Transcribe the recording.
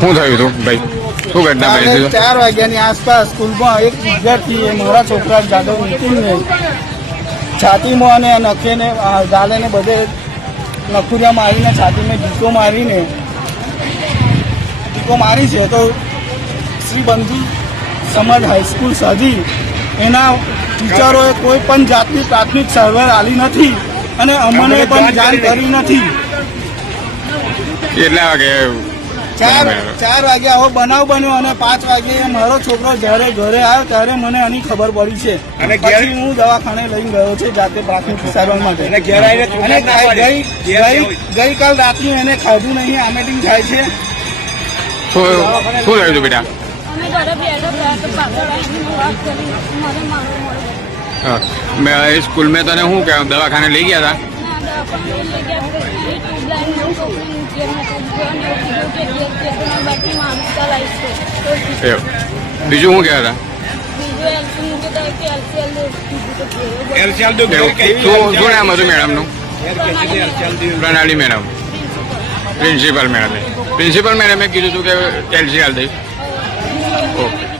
શું થયું હતું ભાઈ? શું ઘટના બની ચાર વાગ્યાની આસપાસ સ્કૂલમાં એક વિદ્યાર્થીએ મારા છોકરા જાદવ નીતિનને છાતીમાં અને નખેને ગાલેને બધે નખુરિયા મારીને છાતીમાં ઢીકો મારીને ઢીકો મારી છે તો શ્રી બંધુ સમજ હાઈસ્કૂલ સજી. એના ટીચરોએ કોઈ પણ જાતની પ્રાથમિક સર્વે આલી નથી. અને અમને પણ જાણ કરી નથી. કેટલા વાગે? ચાર ચાર વાગે આવો બનાવ બન્યો અને પાંચ વાગે મારો છોકરો જ્યારે ઘરે આવ્યો ત્યારે મને આની ખબર પડી છે. અને ઘેર- પછી હું દવાખાને લઈને ગયો છે જાતે પ્રાથમિક સારવાર માટે. અને ગઈકાલ રાતની એને ખાધું નહીં આમેટિંગ થાય છે. શું થયું બેટા? અમે ઘરે બેઠા તો પાછળ આવીને વાત કરી. મને મારો. મેં સ્કૂલ મેં તને શું કે દવાખાને લઈ ગયા હતા બીજું શું કહેતા હતા શું નામ હતું મેડમનું પ્રણાલી મેડમ. પ્રિન્સિપલ મેડમે. પ્રિન્સિપલ મેડમે કીધું હતું કે કેલ્શિયમ દઈશ ઓકે.